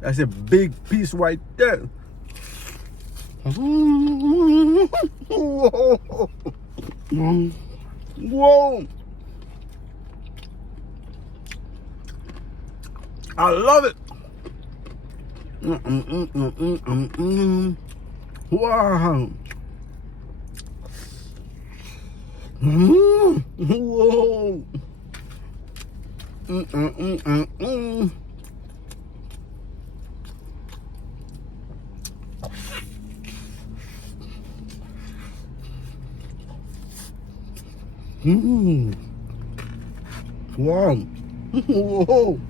That's a big piece right there. Whoa. Whoa. I love it. Wow. Whoa. Wow. Whoa.